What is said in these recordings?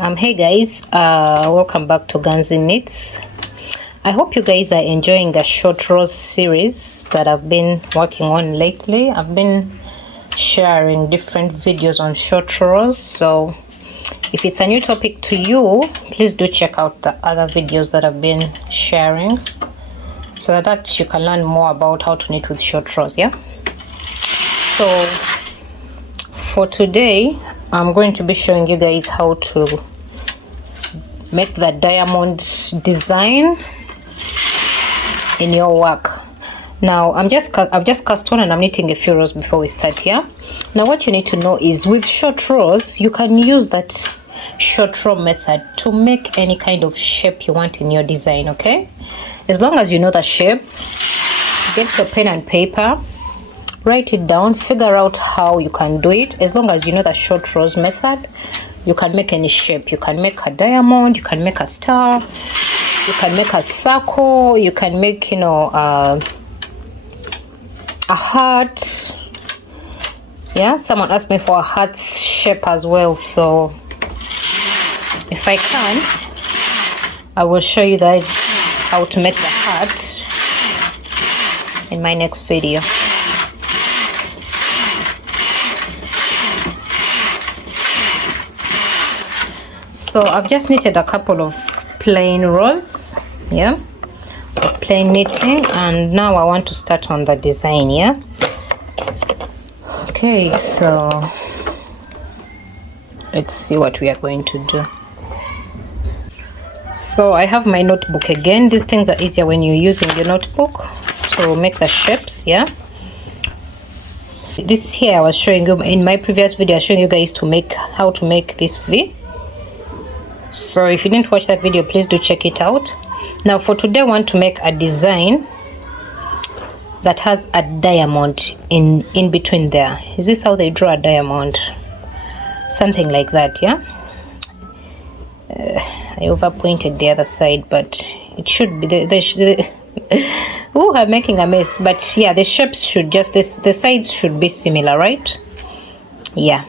Hey guys, welcome back to Guns in Knits. I hope you guys are enjoying the short rows series that I've been working on lately. I've been sharing different videos on short rows, so if it's a new topic to you, please do check out the other videos that I've been sharing so that you can learn more about how to knit with short rows. Yeah, so for today I'm going to be showing you guys how to make the diamond design in your work. Now I've just cast on and I'm knitting a few rows before we start here. Now what you need to know is with short rows you can use that short row method to make any kind of shape you want in your design, okay? As long as you know the shape, get your pen and paper, write it down, figure out how you can do it. As long as you know the short rows method, you can make any shape. You can make a diamond, you can make a star, you can make a circle, you can make, a heart. Yeah, someone asked me for a heart shape as well, so if I can, I will show you guys how to make the heart in my next video. So I've just knitted a couple of plain rows, yeah, plain knitting, and now I want to start on the design. Yeah, okay, so let's see what we are going to do. So I have my notebook again. These things are easier when you're using your notebook to make the shapes. Yeah, see, this here I was showing you in my previous video. I was showing you guys how to make this V. So if you didn't watch that video, please do check it out. Now for today I want to make a design that has a diamond in between there. Is this how they draw a diamond? Something like that, yeah. I over pointed the other side, but it should be oh, I'm making a mess, but yeah, the shapes should just the sides should be similar, right? Yeah.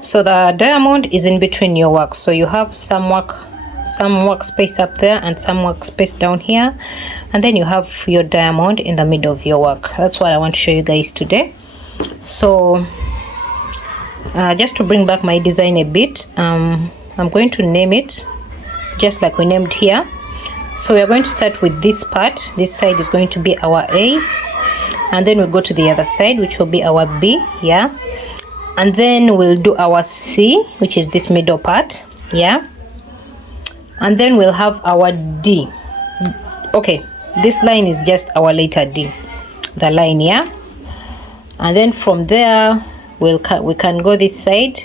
So the diamond is in between your work, so you have some work space up there and some work space down here, and then you have your diamond in the middle of your work. That's what I want to show you guys today. So just to bring back my design a bit, I'm going to name it just like we named here. So we are going to start with this part. This side is going to be our A, and then we'll go to the other side, which will be our B. Yeah, and then we'll do our C, which is this middle part. Yeah, and then we'll have our D. Okay, this line is just our letter D, the line. Yeah, and then from there we can go this side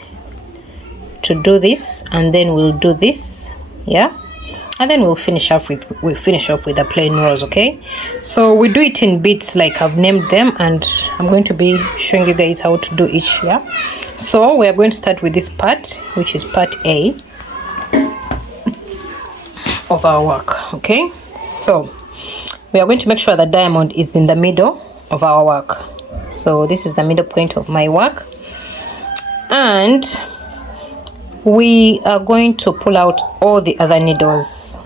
to do this, and then we'll do this. Yeah, and then we'll finish off with the plain rows. Okay, so we do it in bits like I've named them, and I'm going to be showing you guys how to do each. Yeah, so we are going to start with this part, which is part A of our work. Okay, so we are going to make sure the diamond is in the middle of our work. So this is the middle point of my work, and we are going to pull out all the other needles.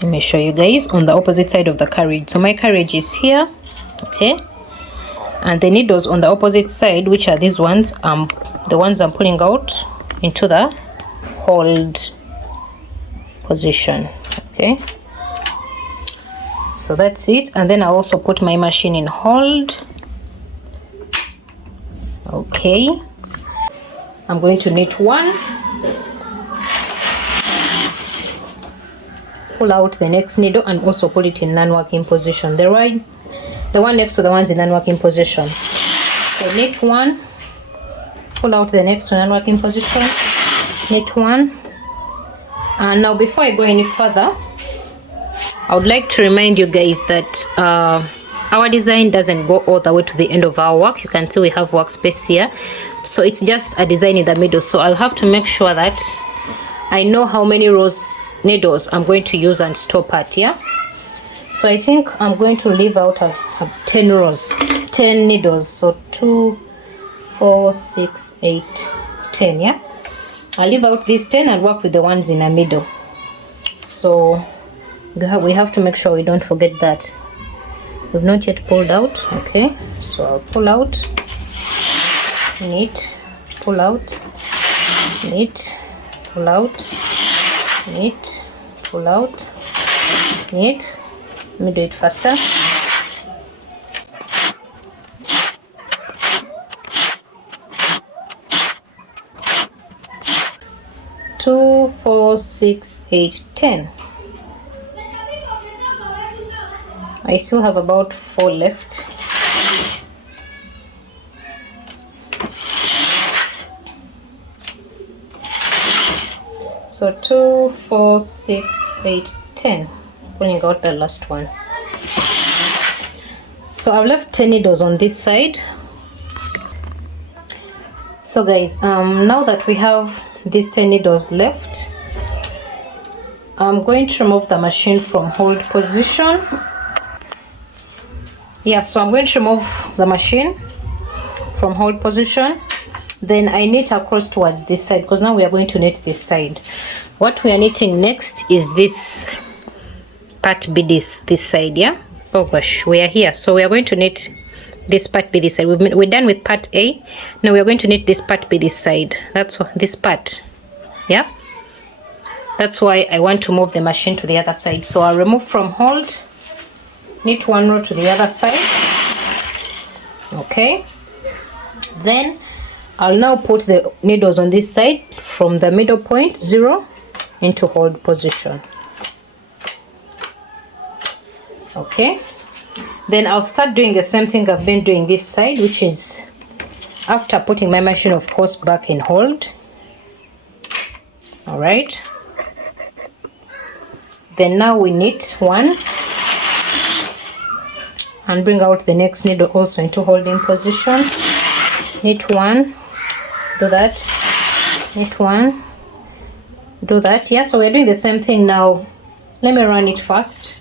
Let me show you guys on the opposite side of the carriage. So my carriage is here, okay, and the needles on the opposite side, which are these ones, the ones I'm pulling out into the hold position. Okay, so that's it. And then I also put my machine in hold. Okay, I'm going to knit one, pull out the next needle, and also put it in non-working position. The one next to the ones in non-working position. So knit one, pull out the next to non-working position, knit one. And now before I go any further, I would like to remind you guys that our design doesn't go all the way to the end of our work. You can see we have workspace here, so it's just a design in the middle. So I'll have to make sure that I know how many rows needles I'm going to use and stop at. Yeah, so I think I'm going to leave out 10 rows, 10 needles. So 2, 4, 6, 8, 10. Yeah, I'll leave out these 10 and work with the ones in the middle. So we have to make sure we don't forget that. We've not yet pulled out. Okay, so I'll pull out, neat, pull out, neat, pull out, neat, pull out, neat. Let me do it faster. Two, 4, 6, 8, 10. I still have about 4 left. So 2, 4, 6, 8, 10. Pulling out the last one. So I've left 10 needles on this side. So guys, now that we have these 10 needles left, I'm going to remove the machine from hold position. Yeah, so I'm going to remove the machine from hold position. Then I knit across towards this side, because now we are going to knit this side. What we are knitting next is this part B, this side. Yeah, oh gosh, we are here. So we are going to knit this part B this side. We're done with part A. Now we are going to knit this part B this side. That's this part. Yeah, that's why I want to move the machine to the other side. So I'll remove from hold, knit 1 row to the other side. Okay, then I'll now put the needles on this side from the middle point 0 into hold position. Okay, then I'll start doing the same thing I've been doing this side, which is after putting my machine, of course, back in hold. All right, then now we knit 1 and bring out the next needle also into holding position. Knit 1, do that, knit 1, do that. Yeah, so we're doing the same thing now. Let me run it fast.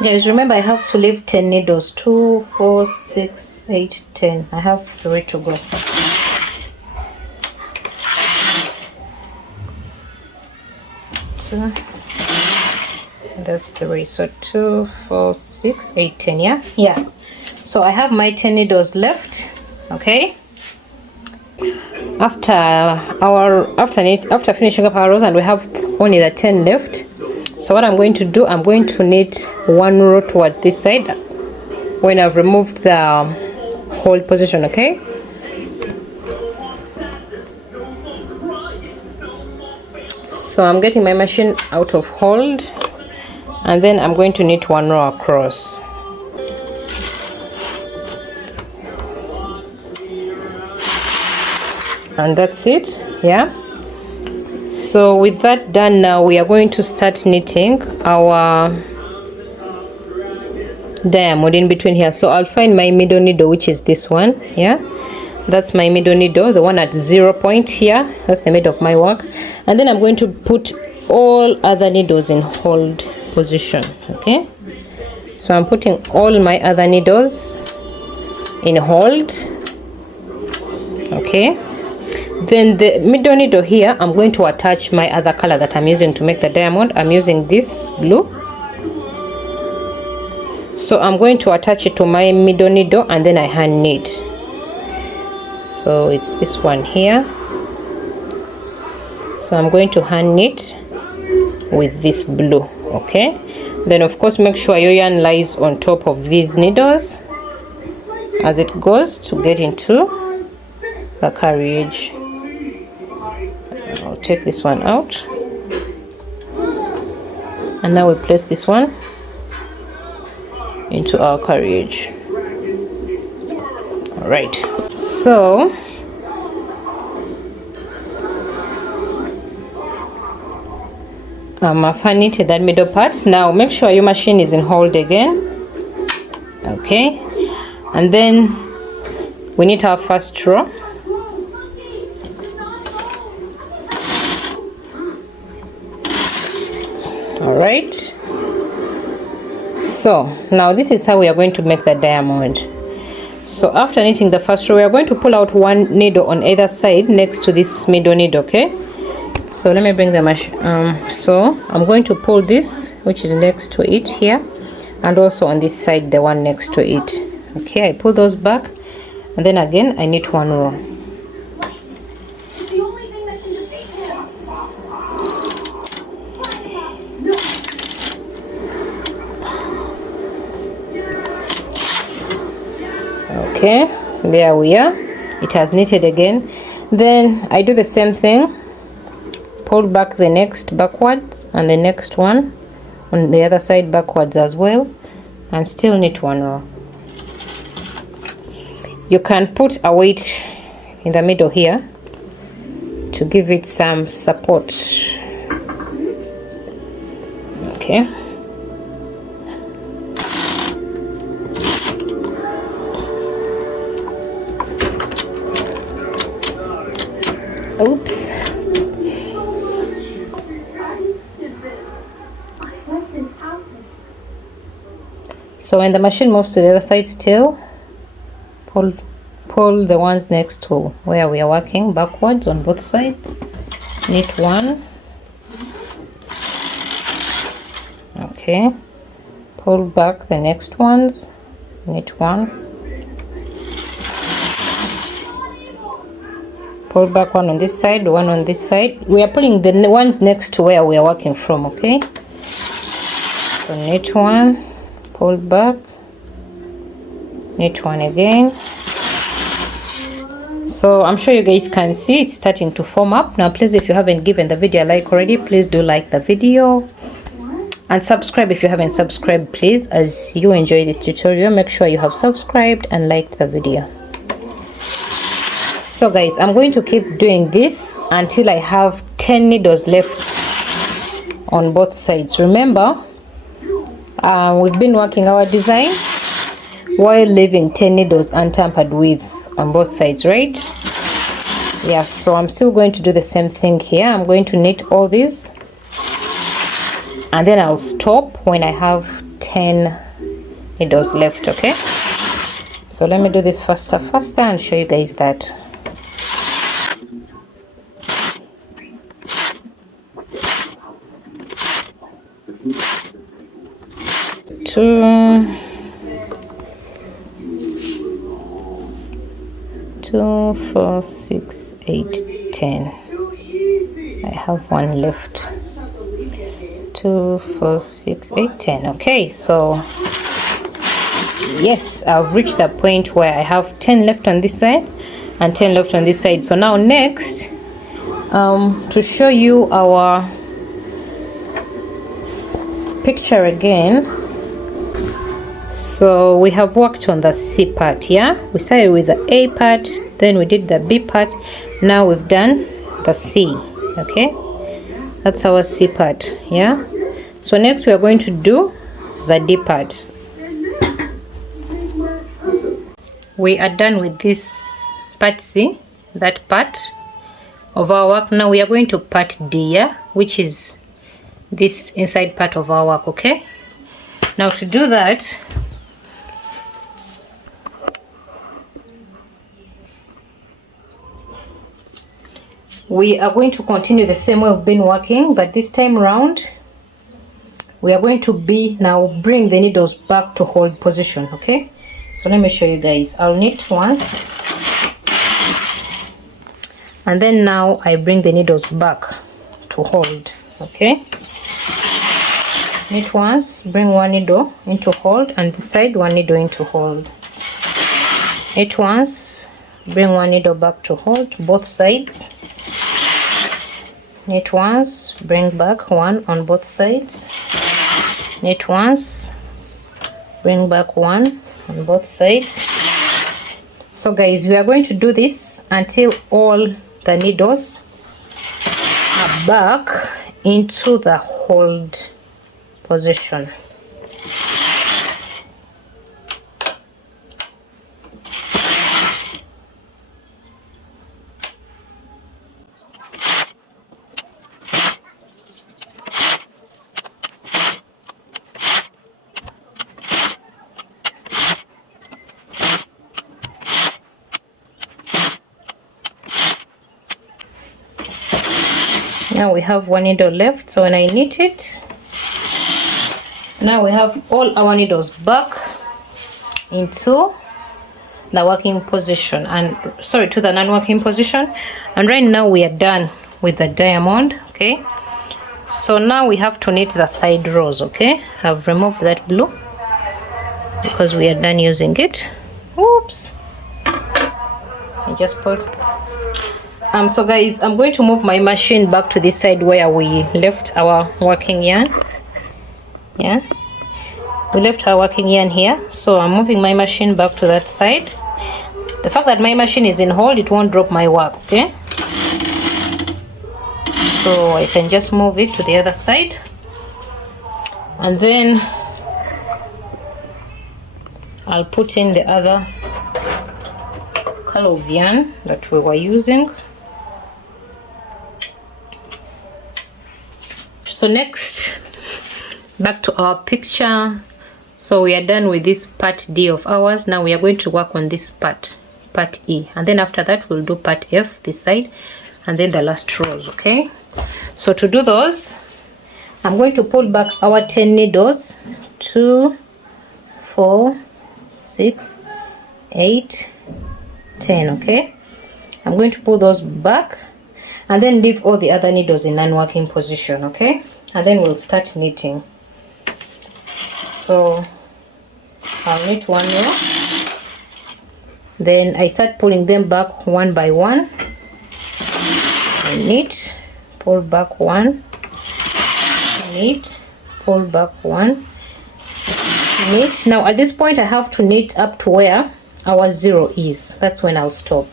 Guys, remember I have to leave 10 needles. 2, 4, 6, 8, 10. I have 3 to go. So that's 3. So 2, 4, 6, 8, 10. Yeah. So I have my 10 needles left. Okay. After finishing up our rows, and we have only the 10 left. So what I'm going to do, I'm going to knit 1 row towards this side when I've removed the hold position. Okay, so I'm getting my machine out of hold, and then I'm going to knit 1 row across. And that's it. Yeah, so with that done, now we are going to start knitting our diamond in between here. So I'll find my middle needle, which is this one. Yeah, that's my middle needle, the one at 0 point here. That's the middle of my work. And then I'm going to put all other needles in hold position. Okay, so I'm putting all my other needles in hold. Okay, then the middle needle here, I'm going to attach my other color that I'm using to make the diamond. I'm using this blue, so I'm going to attach it to my middle needle, and then I hand knit. So it's this one here. So I'm going to hand knit with this blue. Okay, then of course make sure your yarn lies on top of these needles as it goes to get into the carriage. I'll take this one out, and now we place this one into our carriage. All right, so I've hand knitted that middle part. Now make sure your machine is in hold again. Okay, and then we knit our first row. All right, So now this is how we are going to make the diamond. So after knitting the first row, we are going to pull out one needle on either side next to this middle needle. Okay, so let me bring the machine. So I'm going to pull this which is next to it here, and also on this side the one next to it. Okay, I pull those back, and then again I knit one row. Okay, there we are. It has knitted again. Then I do the same thing, pull back the next backwards, and the next one on the other side backwards as well, and still knit one row. You can put a weight in the middle here to give it some support. Okay. Oops. So when the machine moves to the other side, still pull the ones next to where we are working backwards on both sides. Knit one. Okay. Pull back the next ones. Knit one. Pull back one on this side, one on this side. We are pulling the ones next to where we are working from. Okay, so knit one, pull back, knit one again. So I'm sure you guys can see it's starting to form up now. Please, if you haven't given the video a like already, please do like the video and subscribe if you haven't subscribed. Please, as you enjoy this tutorial, make sure you have subscribed and liked the video. So guys, I'm going to keep doing this until I have 10 needles left on both sides. Remember, we've been working our design while leaving 10 needles untampered with on both sides, right? Yeah, so I'm still going to do the same thing here. I'm going to knit all these, and then I'll stop when I have 10 needles left. Okay, so let me do this faster and show you guys that. Two, 4, 6, 8, 10. I have one left. 2, 4, 6, 8, 10. Okay, so yes, I've reached the point where I have 10 left on this side and 10 left on this side. So now next, to show you our picture again. So we have worked on the C part. Yeah, we started with the A part, then we did the B part, now we've done the C. Okay, that's our C part. Yeah, so next we are going to do the D part. We are done with this part C, that part of our work. Now we are going to part D, yeah, which is this inside part of our work. Okay, now to do that, we are going to continue the same way we've been working, but this time around we are going to bring the needles back to hold position. Okay, so let me show you guys. I'll knit once, and then now I bring the needles back to hold. Okay, knit once, bring one needle into hold, and this side one needle into hold. Knit once, bring one needle back to hold, both sides. Knit once, bring back one on both sides. Knit once, bring back one on both sides. So guys, we are going to do this until all the needles are back into the hold position. Now we have one needle left, so when I knit it, now we have all our needles back into the working position, and sorry, to the non-working position. And right now we are done with the diamond. Okay, so now we have to knit the side rows. Okay, I've removed that blue because we are done using it. Oops, I just put so guys, I'm going to move my machine back to this side where we left our working yarn. Yeah, we left our working yarn here, so I'm moving my machine back to that side. The fact that my machine is in hold, it won't drop my work. Okay, so I can just move it to the other side, and then I'll put in the other color of yarn that we were using. So next, back to our picture. So we are done with this part D of ours. Now we are going to work on this part E, and then after that we'll do part F this side, and then the last rows. Okay, so to do those, I'm going to pull back our 10 needles, 2, 4, 6, 8, 10. Okay, I'm going to pull those back and then leave all the other needles in non-working position. Okay, and then we'll start knitting. So I'll knit one row, then I start pulling them back one by one. I knit, pull back one, knit, pull back one, knit. Now at this point I have to knit up to where our 0 is. That's when I'll stop,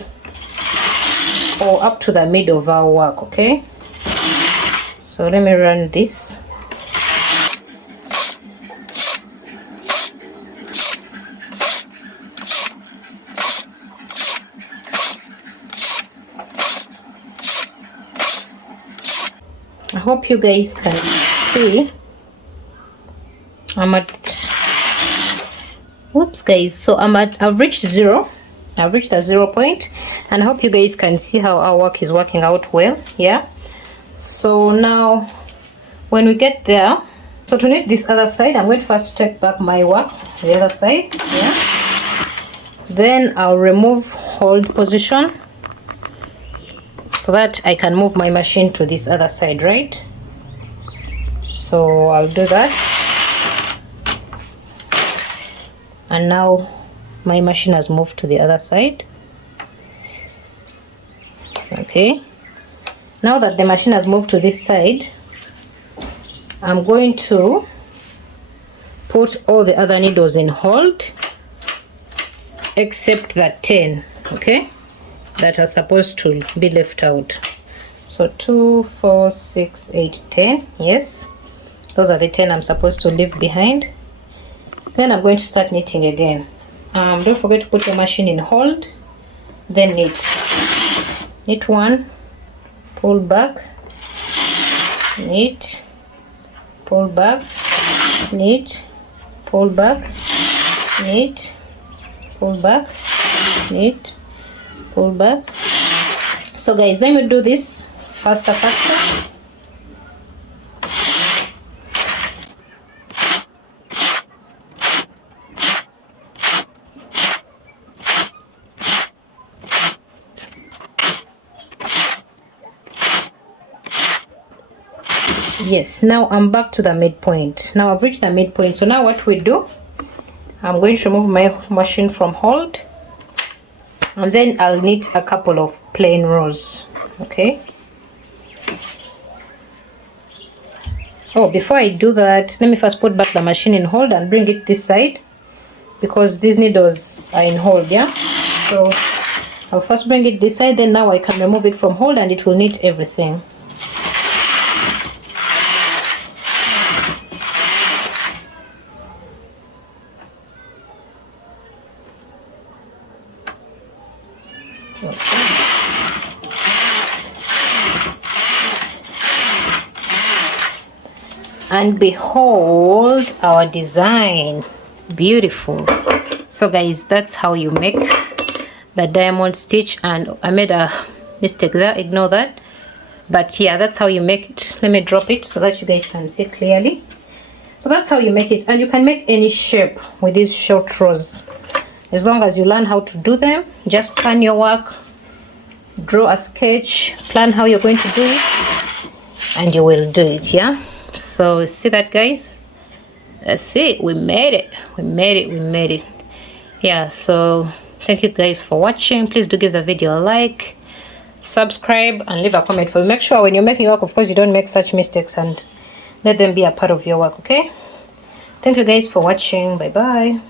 or up to the middle of our work. Okay, so let me run this. I hope you guys can see. Whoops guys, so I've reached 0. I've reached the 0 point, and I hope you guys can see how our work is working out well. Yeah, so now when we get there, so to knit this other side, I'm going to first take back my work to the other side. Yeah, then I'll remove hold position so that I can move my machine to this other side, right? So I'll do that, and now my machine has moved to the other side. Okay, now that the machine has moved to this side, I'm going to put all the other needles in hold except that 10, okay, that are supposed to be left out. So 2, 4, 6, 8, 10. Yes, those are the 10 I'm supposed to leave behind. Then I'm going to start knitting again. Don't forget to put your machine in hold, then knit 1, pull back, knit, pull back, knit, pull back, knit, pull back, knit, pull back. So guys, let me do this faster. Yes, now I'm back to the midpoint. Now I've reached the midpoint. So now what we do, I'm going to remove my machine from hold, and then I'll knit a couple of plain rows. Okay, oh, before I do that, let me first put back the machine in hold and bring it this side, because these needles are in hold. Yeah, so I'll first bring it this side, then now I can remove it from hold and it will knit everything. And behold our design, beautiful. So guys, that's how you make the diamond stitch, and I made a mistake there, ignore that. But yeah, that's how you make it. Let me drop it so that you guys can see clearly. So that's how you make it, and you can make any shape with these short rows as long as you learn how to do them. Just plan your work, draw a sketch, plan how you're going to do it, and you will do it. Yeah, so see that, guys? That's it. We made it. We made it. Yeah, so thank you guys for watching. Please do give the video a like, subscribe, and leave a comment for me. Make sure when you're making work, of course, you don't make such mistakes, and let them be a part of your work. Okay, thank you guys for watching. Bye bye.